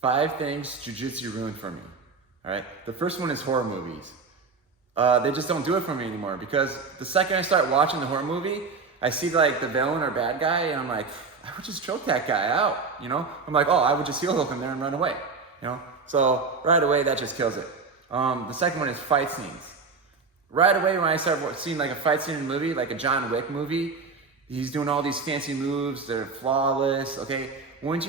5 things jiu-jitsu ruined for me. All right. The first one is horror movies. They just don't do it for me anymore, because the second I start watching the horror movie, I see like the villain or bad guy, and I'm like, I would just choke that guy out, you know? I'm like, oh, I would just heel hook him there and run away, you know? So right away, that just kills it. The second one is fight scenes. Right away, when I start seeing like a fight scene in a movie, like a John Wick movie, he's doing all these fancy moves, they're flawless, okay? When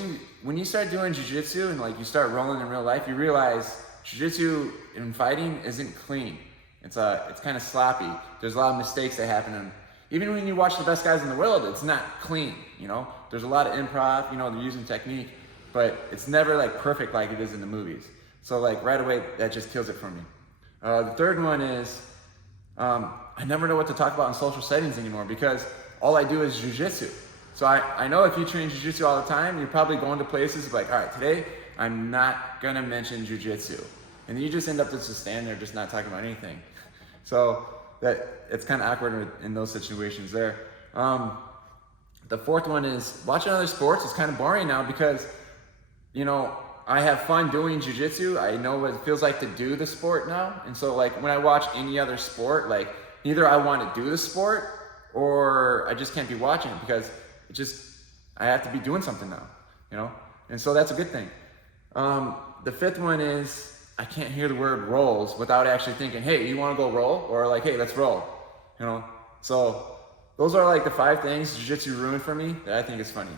you start doing jiu-jitsu and like you start rolling in real life, you realize jiu-jitsu in fighting isn't clean. It's kind of sloppy. There's a lot of mistakes that happen, and even when you watch the best guys in the world, it's not clean, you know? There's a lot of improv, you know, they're using technique, but it's never like perfect like it is in the movies. So like right away, that just kills it for me. The third one is, I never know what to talk about in social settings anymore, because all I do is jiu-jitsu. So I know if you train jiu-jitsu all the time, you're probably going to places like, all right, today I'm not gonna mention jiu-jitsu. And then you just end up just standing there just not talking about anything. So it's kind of awkward in those situations there. The fourth one is watching other sports is kind of boring now, because, you know, I have fun doing jiu-jitsu. I know what it feels like to do the sport now. And so like when I watch any other sport, like either I want to do the sport or I just can't be watching it, because I have to be doing something now, you know? And so that's a good thing. The fifth one is I can't hear the word rolls without actually thinking, hey, you want to go roll? Or like, hey, let's roll, you know? So those are like the 5 things jiu-jitsu ruined for me that I think is funny.